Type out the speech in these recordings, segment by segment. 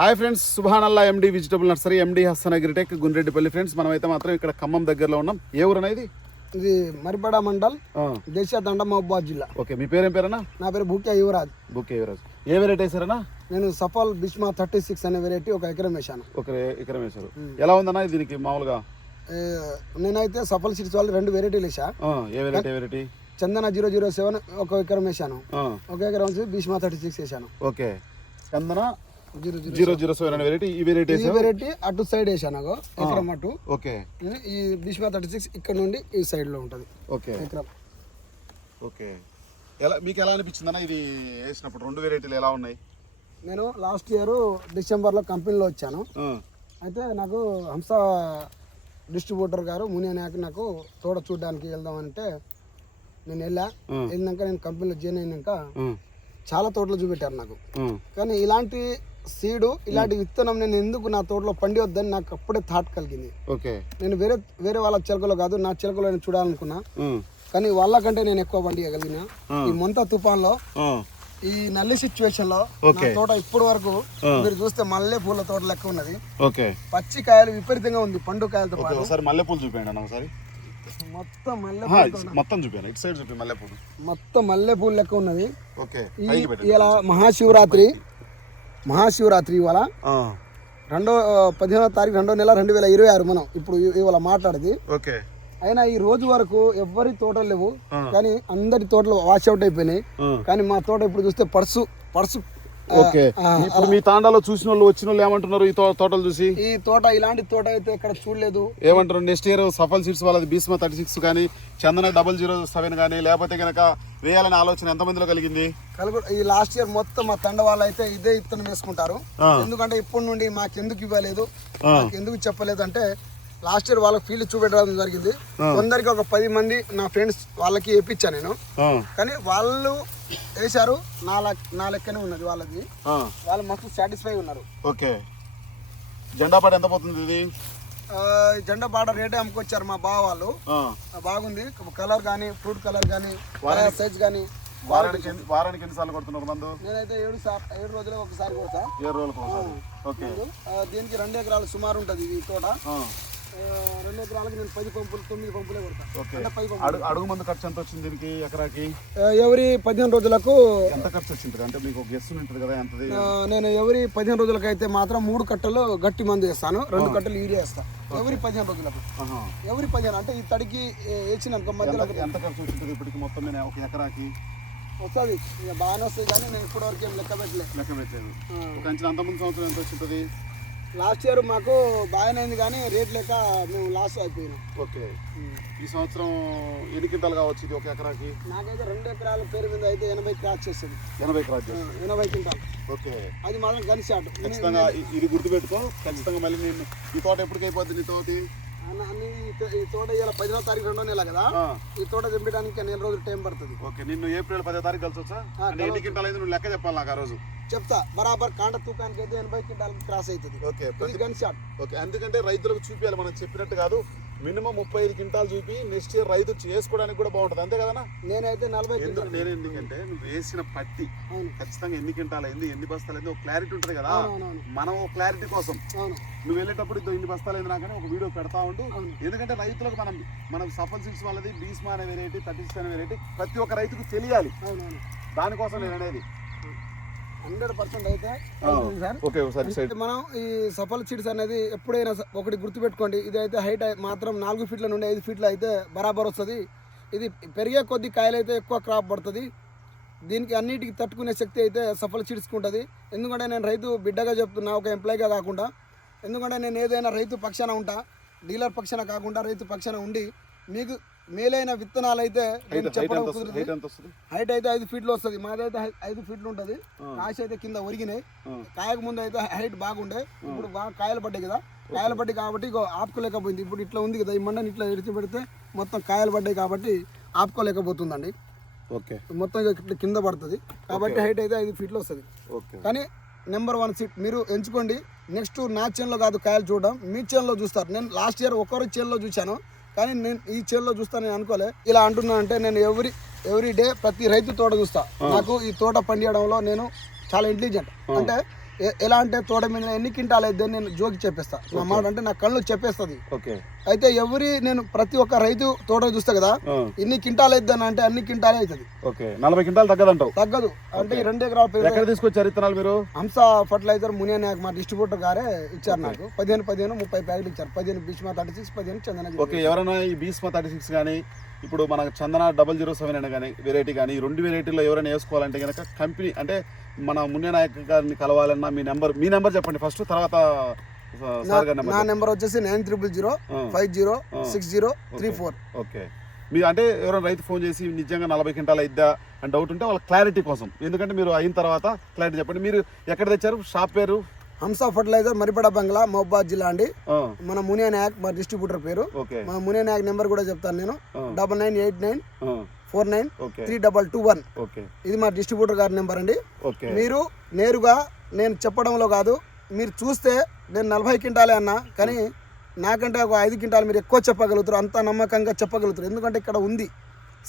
Hi friends, Subhanallah MD vegetable nursery, MD Hasan agritech, Gundreddipalli. Friends మనమైతే మాత్రం ఇక్కడ ఖమ్మం దగ్గరలో ఉన్నాం. ఏ ఊరన్నా ఇది? ఇది మరిపడ మండల్, దేశాదండ, మహబూబాద్ జిల్లా. ఓకే, మీ పేరేం పేరన్నా? నా పేరు బుకే యువరాజ్. బుకే యువరాజ్. ఏ వెరైటీ వేసారన్నా? నేను సఫల్ బిస్మా 36 అనే వెరైటీ ఒక ఎకరం వేసాను. ఒక ఎకరం వేసారు. ఎలా ఉందన్నా దీనికి మామూలుగా? నేనైతే సఫల్ సీడ్స్ వాళ్ళు 2 వెరైటీలు వేసా. ఏ వెరైటీ? చందన 007 ఒక ఎకరం వేసాను. ఒక ఎకరం వచ్చి బిస్మా 36 వేసాను. ఓకే, చందన 007 అనే వెరైటీ. ఈ వెరైటీ అటు సైడ్ వేసాను ఎకరం అటు. ఓకే, ఈ బిస్మా 36 ఇక్కడ నుండి ఈ సైడ్ లో ఉంటది. ఓకే ఎకరం. ఓకే, మీకు ఎలా అనిపించింది అన్న ఇది వేసినప్పుడు? 2 వెరైటీలు ఎలా ఉన్నాయి? నేను లాస్ట్ ఇయర్ డిసెంబర్లో కంపెనీలో వచ్చాను. అయితే నాకు హంస డిస్ట్రిబ్యూటర్ గారు మునియా నాయక్ నాకు తోట చూడడానికి వెళ్దామంటే నేను వెళ్ళాక నేను కంపెనీలో జాయిన్ అయినాక చాలా తోటలు చూపెట్టారు నాకు. కానీ ఇలాంటి సీడు, ఇలాంటి విత్తనం నేను ఎందుకు నా తోటలో పండి వద్దని నాకు అప్పుడే థాట్ కలిగింది. నేను వేరే వాళ్ళ చిలకలో కాదు, నా చిలకలో నేను చూడాలనుకున్నా. కానీ వాళ్ళకంటే నేను ఎక్కువ పండియగలిగిన. ఈ మొంత తుఫాన్లో, ఈ నల్లి సిచ్యువేషన్ లో నా తోట ఇప్పటి వరకు మీరు చూస్తే మల్లె పూల తోట లెక్క ఉన్నది. పచ్చి కాయలు విపరీతంగా ఉంది, పండు కాయలతో పాటు. మల్లెపూలు చూపించండి ఒకసారి. మొత్తం మల్లెపూలు లెక్క ఉన్నది. ఇలా మహాశివరాత్రి ఇవాళ 15వ తారీఖు 2వ నెల 2026 మనం ఇప్పుడు ఇవాళ మాట్లాడేది. అయినా ఈ రోజు వరకు ఎవరి తోటలు లేవు, కానీ అందరి తోటలు వాష్ అవుట్ అయిపోయినాయి. కానీ మా తోట ఇప్పుడు చూస్తే పర్సు. ఓకే, ఇప్పుడు మీ తాండాలో చూసిన వాళ్ళు, వచ్చిన వాళ్ళు ఏమంటున్నారు ఈ తోటలు చూసి? ఈ తోట ఇలాంటి తోట అయితే ఇక్కడ చూడలేదు. ఏమంటారు? నెక్స్ట్ ఇయర్ సఫల్ సీడ్స్ వాళ్ళది బిస్మా 36 కానీ, చందన 007 కానీ లేకపోతే కనుక వేయాలనే ఆలోచన ఎంతమందిలో కలిగింది? ఈ లాస్ట్ ఇయర్ మొత్తం మా తండ వాళ్ళు అయితే ఇదే ఇత్తనం వేసుకుంటారు. ఎందుకంటే ఇప్పటి నుండి మాకెందుకు ఇవ్వలేదు, మాకెందుకు చెప్పలేదు అంటే, లాస్ట్ ఇయర్ వాళ్ళకి ఫీల్డ్ చూపెట్టడం జరిగింది. కొందరికి ఒక 10 మంది నా ఫ్రెండ్స్ వాళ్ళకి వేయించా నేను. కానీ వాళ్ళు వేశారు, నా లెక్కనే ఉన్నది వాళ్ళది. వాళ్ళు మస్తు సాటిస్ఫై ఉన్నారు. ఓకే, జెండా పాట ఎంత పోతుంది ఇది? జెండా పాట రేటే అమ్ముకొచ్చారు మా బావ వాళ్ళు. బాగుంది, కలర్ కానీ, ఫ్రూట్ కలర్ కానీ, సైజ్ కానీ. వారానికి ఎన్నిసార్లు కొడుతున్నారు మందు? నేనైతే 7 రోజులకు ఒకసారి కొడతా. 7 రోజులకు. ఓకే, దీనికి 2 ఎకరాలు సుమారు ఉంటది ఈ తోట. 2 ఎకరాలకు నేను 10 పంపులు 9 పంపులే కొడతా. అడుగు మందు ఖర్చు ఎంత వచ్చింది దీనికి ఎకరాకి? ఎవరి 15 రోజులకు ఎంత ఖర్చు వచ్చింది అంటే మీకు గెస్ ఉంటుంది కదా ఎంతది? నేను ఎవరి 15 రోజులకు అయితే మాత్రం 3 కట్టలు గట్టి మందు వేస్తాను, 2 కట్టలు యూరియా వేస్తాను. ఎవరి 15 రోజులకు, ఎవరి 15 అంటే ఈ తడికి వేసిన మధ్యలో ఎంత ఖర్చు వచ్చింది ఇప్పటికి మొత్తం మీద ఒక ఎకరాకి? వస్తుంది, ఇక బాగానే వస్తుంది. కానీ నేను ఇప్పటి వరకు ఏం లెక్క పెట్టలేదు. ఒక అంతకుముందు సంవత్సరం ఎంత వచ్చింది? లాస్ట్ ఇయర్ మాకు బాగానే అయింది, కానీ రేట్ లేక మేము లాస్ అయిపోయినాం. ఓకే, ఈ సంవత్సరం ఎన్ని క్వింటాలు కావచ్చు ఇది ఒక ఎకరాకి? నాకైతే 2 ఎకరాల పేరు మీద అయితే 80 క్రాస్ చేస్తుంది. 80 క్రాస్ చేస్తుంది. 80 క్వింటాల్. ఓకే, అది మాత్రం గని షాట్. ఖచ్చితంగా ఇది గుర్తుపెట్టుకో. ఖచ్చితంగా మళ్ళీ నేను ఈ తోట ఎప్పటికి అయిపోద్ది నీ తోటి? ఈ తోట ఇలా 10వ తారీఖు 2వ నెల కదా, ఈ తోట తెంపడానికి 4 రోజులు టైం పడుతుంది. ఓకే, నిన్ను ఏప్రిల్ 10వ తారీఖు కలిసి వచ్చా? ఎన్ని క్వింటాలు అయింది నువ్వు లెక్క చెప్పాలి నాకు ఆ రోజు. చెప్తా బరాబర్. కాంట తూకానికి అయితే 80 క్వింటాల్ క్రాస్ అవుతుంది. Okay, gun shot. ఓకే, ఎందుకంటే రైతులకు చూపించాలి, మనం చెప్పినట్టు కాదు. మినిమం 35 క్వింటాలు చూపి నెక్స్ట్ ఇయర్ రైతు చేసుకోవడానికి కూడా బాగుంటుంది, అంతే కదా? నేనైతే 40 క్వింటాల్. నేను ఎందుకంటే నువ్వు వేసిన పత్తి ఖచ్చితంగా ఎన్ని క్వింటాలు అయింది, ఎన్ని బస్తాలు అయింది, ఒక క్లారిటీ ఉంటుంది కదా. మనం ఒక క్లారిటీ కోసం నువ్వు వెళ్ళేటప్పుడు ఇన్ని బస్తాలు అయింది నాకని ఒక వీడియో పెడతా ఉండు. ఎందుకంటే రైతులకు మనం సఫల్ సీడ్స్ వాళ్ళది బిస్మా అనే వెరైటీ, 36 అనే వెరైటీ ప్రతి ఒక్క రైతుకు తెలియాలి. దానికోసం నేను అనేది 100% అయితే. మనం ఈ సఫల్ సీడ్స్ అనేది ఎప్పుడైనా ఒకటి గుర్తుపెట్టుకోండి, ఇది అయితే హైట్ మాత్రం 4 ఫీట్ల నుండి 5 ఫీట్లు అయితే బరాబర్ వస్తుంది. ఇది పెరిగే కొద్ది కాయలు అయితే ఎక్కువ క్రాప్ పడుతుంది. దీనికి అన్నిటికీ తట్టుకునే శక్తి అయితే సఫల్ సీడ్స్కి ఉంటుంది. ఎందుకంటే నేను రైతు బిడ్డగా చెప్తున్నా, ఒక ఎంప్లాయీగా కాకుండా. ఎందుకంటే నేను ఏదైనా రైతు పక్షాన ఉంటా, డీలర్ పక్షాన కాకుండా రైతు పక్షాన ఉండి మీకు మేలైన విత్తనాలు అయితే చెప్పడం కుదురుతుంది. హైట్ అయితే 5 ఫీట్లు వస్తుంది, మాదైతే 5 ఫీట్లు ఉంటుంది. కాయ అయితే కింద ఒరిగినాయి. కాయకు ముందు అయితే హైట్ బాగుండే, ఇప్పుడు బాగా కాయలు పడ్డాయి కదా. కాయలు పడ్డాయి కాబట్టి ఆపుకోలేకపోయింది. ఇప్పుడు ఇట్లా ఉంది కదా, ఈ మండని ఇట్లా ఎడిచి పెడితే మొత్తం కాయలు పడ్డాయి కాబట్టి ఆపుకోలేకపోతుందండి. ఓకే, మొత్తం ఇట్లా కింద పడుతుంది కాబట్టి హైట్ అయితే 5 ఫీట్లు వస్తుంది. కానీ నెంబర్ 1 సీట్ మీరు ఎంచుకోండి. నెక్స్ట్ నా చేనులో కాదు కాయలు చూడడం, మీ చేనులో చూస్తారు. నేను లాస్ట్ ఇయర్ ఒకరి చేనులో చూశాను, కానీ నేను ఈ చేనులో చూస్తాను నేను అనుకోలే. ఇలా అంటున్నా అంటే నేను ఎవ్రీ డే ప్రతి రైతు తోట చూస్తా. నాకు ఈ తోట పండియడంలో నేను చాలా ఇంటెలిజెంట్. అంటే ఎలా అంటే తోట మీద ఎన్ని క్వింటాలు అయితే నేను జోకి చెప్పేస్తా నా మాట అంటే నా కళ్ళు చెప్పేస్తుంది అయితే నేను ప్రతి ఒక్క రైతు తోట చూస్తా కదా ఇన్ని క్వింటాలు అయిద్దని అంటే అన్ని క్వింటాలే అవుతుంది 40 క్వింటాలు తగ్గదు అంటే 2 ఎకరాలు ఎక్కడ తీసుకొచ్చారు విత్తనాలు మీరు హంస ఫర్టిలైజర్ మునియా నాయక్ మా డిస్ట్రిబ్యూటర్ గారే ఇచ్చారు నాకు 15 30 ప్యాకెట్లు ఇచ్చారు 15 భీష్మా 36 15 చందన ఎవరైనా ఈ భీష్మా 36 కానీ ఇప్పుడు మనకు చందన 007 అని కానీ వెరైటీ కానీ ఈ 2 వెరైటీలో ఎవరైనా వేసుకోవాలంటే కనుక కంపెనీ అంటే మన మునియా నాయక్ గారిని కలవాలన్నా మీ నెంబర్ చెప్పండి ఫస్ట్, తర్వాత నా నెంబర్ వచ్చేసి 9050506034. ఓకే. మీరు అంటే ఎవరైనా రైతు ఫోన్ చేసి నిజంగా 40 క్వింటాలు అయిద్దా అని డౌట్ ఉంటే వాళ్ళ క్లారిటీ కోసం, ఎందుకంటే మీరు అయిన తర్వాత క్లారిటీ చెప్పండి. మీరు ఎక్కడ తెచ్చారు? షాప్ పేరు హంస ఫర్టిలైజర్ మరిపడ బంగ్లా మహబాద్ జిల్లా అండి. మన మునియా నాయక్ మా డిస్ట్రిబ్యూటర్ పేరు. మన మునియా నాయక్ నెంబర్ కూడా చెప్తాను నేను 9989493221. ఇది మా డిస్ట్రిబ్యూటర్ గారి నెంబర్ అండి. మీరు నేరుగా నేను చెప్పడంలో కాదు, మీరు చూస్తే నేను 40 క్వింటాలే అన్నా కానీ నాకంటే ఒక 5 క్వింటాలు మీరు ఎక్కువ చెప్పగలుగుతారు, అంత నమ్మకంగా చెప్పగలుగుతారు. ఎందుకంటే ఇక్కడ ఉంది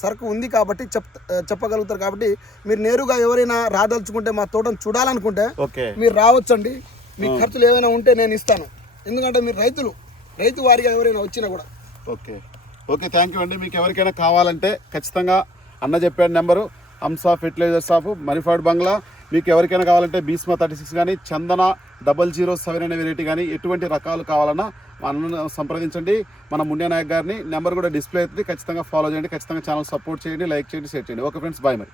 సరుకు ఉంది కాబట్టి చెప్పగలుగుతారు. కాబట్టి మీరు నేరుగా ఎవరైనా రాదలుచుకుంటే మా తోటను చూడాలనుకుంటే మీరు రావచ్చండి. మీ ఖర్చులు ఏమైనా ఉంటే నేను ఇస్తాను, ఎందుకంటే మీరు రైతు వారిగా ఎవరైనా వచ్చినా కూడా. ఓకే థ్యాంక్ యూ అండి. మీకు ఎవరికైనా కావాలంటే ఖచ్చితంగా అన్న చెప్పాడు నెంబరు, హంస ఫెర్టిలైజర్ షాప్ మరిపాడు బంగ్లా. మీకు ఎవరికైనా కావాలంటే భీష్మా 36 కానీ చందన 007 అనే వెరైటీ కానీ ఎటువంటి రకాలు కావాలన్నా అన్నను సంప్రదించండి. మన మునియా నాయక్ గారిని నెంబర్ కూడా డిస్ప్లే అవుతుంది, ఖచ్చితంగా ఫాలో చేయండి, ఖచ్చితంగా ఛానల్ సపోర్ట్ చేయండి, లైక్ చేయండి, షేర్ చేయండి. ఓకే ఫ్రెండ్స్, బాయ్ మరి.